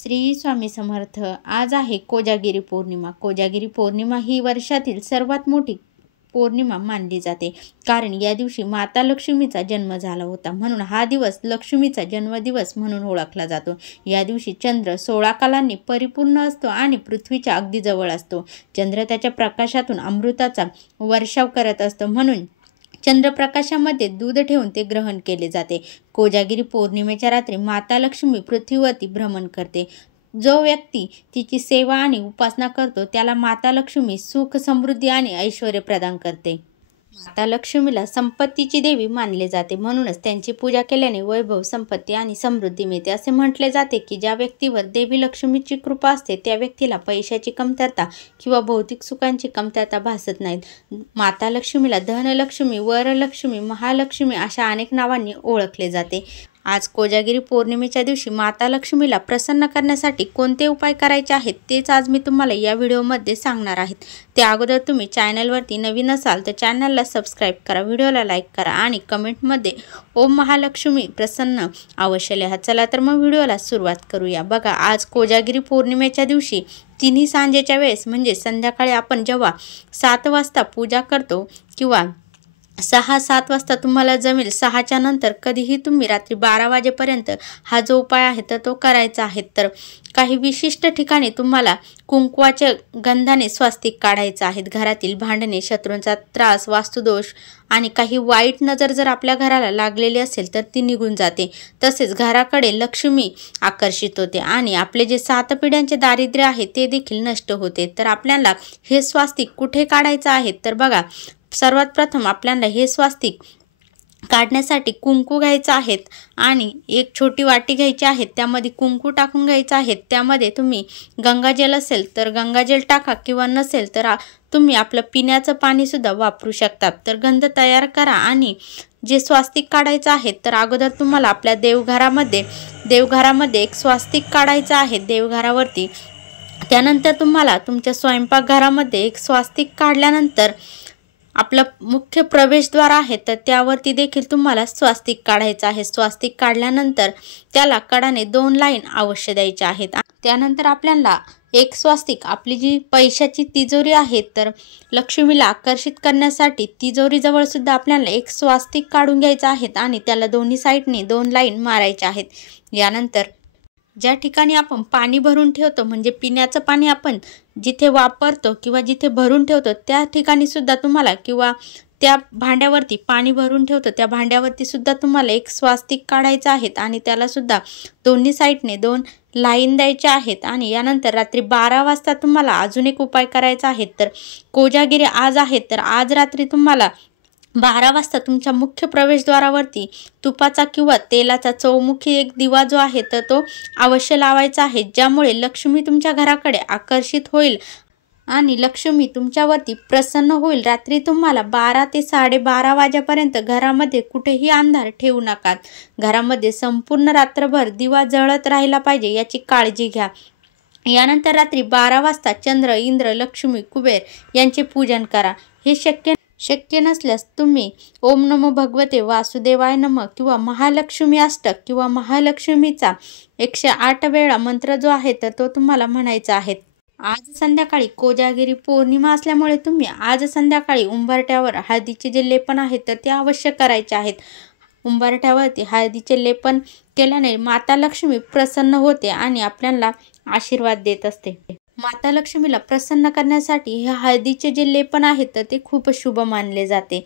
श्री स्वामी समर्थ। आज आहे कोजागिरी पौर्णिमा। कोजागिरी पौर्णिमा ही वर्षातील सर्वात मोठी पौर्णिमा मानली जाते, कारण या दिवशी माता लक्ष्मीचा जन्म झाला होता, म्हणून हा दिवस लक्ष्मीचा जन्मदिवस म्हणून ओळखला जातो। या दिवशी चंद्र 16 कलांनी परिपूर्ण असतो आणि पृथ्वीच्या अगदी जवळ असतो। चंद्र त्याच्या प्रकाशातून अमृताचा वर्षाव करत असतो, म्हणून चंद्रप्रकाशामध्ये दूध ठेवून ते ग्रहण केले जाते। कोजागिरी पौर्णिमेच्या रात्री माता लक्ष्मी पृथ्वीवरती भ्रमण करते। जो व्यक्ती तिची सेवा आणि उपासना करतो त्याला माता लक्ष्मी सुख, समृद्धी आणि ऐश्वर्य प्रदान करते। माता लक्ष्मीला संपत्तीची देवी मानले जाते, म्हणूनच त्यांची पूजा केल्याने वैभव, संपत्ती आणि समृद्धी मिळते। असे म्हटले जाते की ज्या व्यक्तीवर देवी लक्ष्मीची कृपा असते त्या व्यक्तीला पैशाची कमतरता किंवा भौतिक सुखांची कमतरता भासत नाहीत। माता लक्ष्मीला धनलक्ष्मी, वरलक्ष्मी, महालक्ष्मी अशा अनेक नावांनी ओळखले जाते। आज कोजागिरी पौर्णिमेच्या दिवशी माता लक्ष्मीला प्रसन्न करण्यासाठी कोणते उपाय करायचे आहेत तेच आज मी तुम्हाला या व्हिडिओमध्ये सांगणार आहेत। त्या अगोदर तुम्ही चॅनलवरती नवीन असाल तर चॅनलला सबस्क्राईब करा, व्हिडिओला लाईक करा आणि कमेंटमध्ये ओम महालक्ष्मी प्रसन्न अवश्य लिहा। चला तर मग व्हिडिओला सुरुवात करूया। बघा, आज कोजागिरी पौर्णिमेच्या दिवशी तिन्ही सांजेच्या वेळेस म्हणजे संध्याकाळी आपण जेव्हा 7 वाजता पूजा करतो किंवा 6-7 वाजता तुम्हाला जमेल, 6च्या नंतर कधीही तुम्ही रात्री 12 वाजेपर्यंत हा जो उपाय आहे तर तो करायचा आहे। तर काही विशिष्ट ठिकाणी तुम्हाला कुंकवाच्या गंधाने स्वास्तिक काढायचं आहे। घरातील भांडणे, शत्रूंचा त्रास, वास्तुदोष आणि काही वाईट नजर जर आपल्या घराला लागलेली असेल तर ती निघून जाते। तसेच घराकडे लक्ष्मी आकर्षित होते आणि आपले जे 7 पिढ्यांचे दारिद्र्य आहे ते देखील नष्ट होते। तर आपल्याला हे स्वास्तिक कुठे काढायचं आहे तर बघा, सर्वात प्रथम आपल्याला हे स्वास्तिक काढण्यासाठी कुंकू घ्यायचं आहे आणि एक छोटी वाटी घ्यायची आहे, त्यामध्ये कुंकू टाकून घ्यायचं आहे। त्यामध्ये तुम्ही गंगाजल असेल तर गंगाजल टाका किंवा नसेल तर तुम्ही आपलं पिण्याचं पाणी सुद्धा वापरू शकता। तर गंध तयार करा आणि जे स्वास्तिक काढायचं आहे तर अगोदर तुम्हाला आपल्या देवघरामध्ये एक स्वास्तिक काढायचं आहे देवघरावरती। त्यानंतर तुम्हाला तुमच्या स्वयंपाकघरामध्ये एक स्वास्तिक काढल्यानंतर आपलं मुख्य प्रवेशद्वार आहे तर त्यावरती देखील तुम्हाला स्वास्तिक काढायचं आहे। स्वास्तिक काढल्यानंतर त्याला कडाने 2 लाईन अवश्य द्यायच्या आहेत। त्यानंतर आपल्याला एक स्वास्तिक आपली जी पैशाची तिजोरी आहे तर लक्ष्मीला आकर्षित करण्यासाठी तिजोरीजवळ सुद्धा आपल्याला एक स्वास्तिक काढून घ्यायचं आहे आणि त्याला दोन्ही साईडनी 2 लाईन मारायच्या आहेत। यानंतर ज्या ठिकाणी आपण पाणी भरून ठेवतो म्हणजे पिण्याचं पाणी आपण जिथे वापरतो किंवा जिथे भरून ठेवतो त्या ठिकाणी सुद्धा तुम्हाला किंवा त्या भांड्यावरती पाणी भरून ठेवतो त्या भांड्यावरती सुद्धा तुम्हाला एक स्वास्तिक काढायचं आहे आणि त्याला सुद्धा दोन्ही साईडने 2 लाईन द्यायच्या आहेत। आणि यानंतर रात्री 12 वाजता तुम्हाला अजून एक उपाय करायचा आहे। तर कोजागिरी आज आहे तर आज रात्री तुम्हाला 12 वाजता तुमच्या मुख्य प्रवेशद्वारावरती तुपाचा किंवा तेलाचा चौमुखी एक दिवा जो आहे तर तो अवश्य लावायचा आहे, ज्यामुळे लक्ष्मी तुमच्या घराकडे आकर्षित होईल आणि लक्ष्मी तुमच्यावरती प्रसन्न होईल। रात्री तुम्हाला 12 ते 12:30 वाजेपर्यंत घरामध्ये कुठेही अंधार ठेवू नका। घरामध्ये संपूर्ण रात्रभर दिवा जळत राहिला पाहिजे याची काळजी घ्या। यानंतर रात्री 12 वाजता चंद्र, इंद्र, लक्ष्मी, कुबेर यांचे पूजन करा। हे शक्य नसल्यास तुम्ही ओम नमो भगवते वासुदेवाय नमः किंवा महालक्ष्मी अष्टक किंवा महालक्ष्मीचा 108 वेळा मंत्र जो आहे तर तो तुम्हाला म्हणायचा आहे। आज संध्याकाळी कोजागिरी पौर्णिमा असल्यामुळे तुम्ही आज संध्याकाळी उंबरठ्यावर हळदीचे जे लेपन आहे तर ते अवश्य करायचे आहेत। उंबरठ्यावरती हळदीचे लेपन केल्याने माता लक्ष्मी प्रसन्न होते आणि आपल्याला आशीर्वाद देत असते। माता लक्ष्मीला प्रसन्न करण्यासाठी हे हळदीचे जे लेपन आहे तर ते खूप शुभ मानले जाते।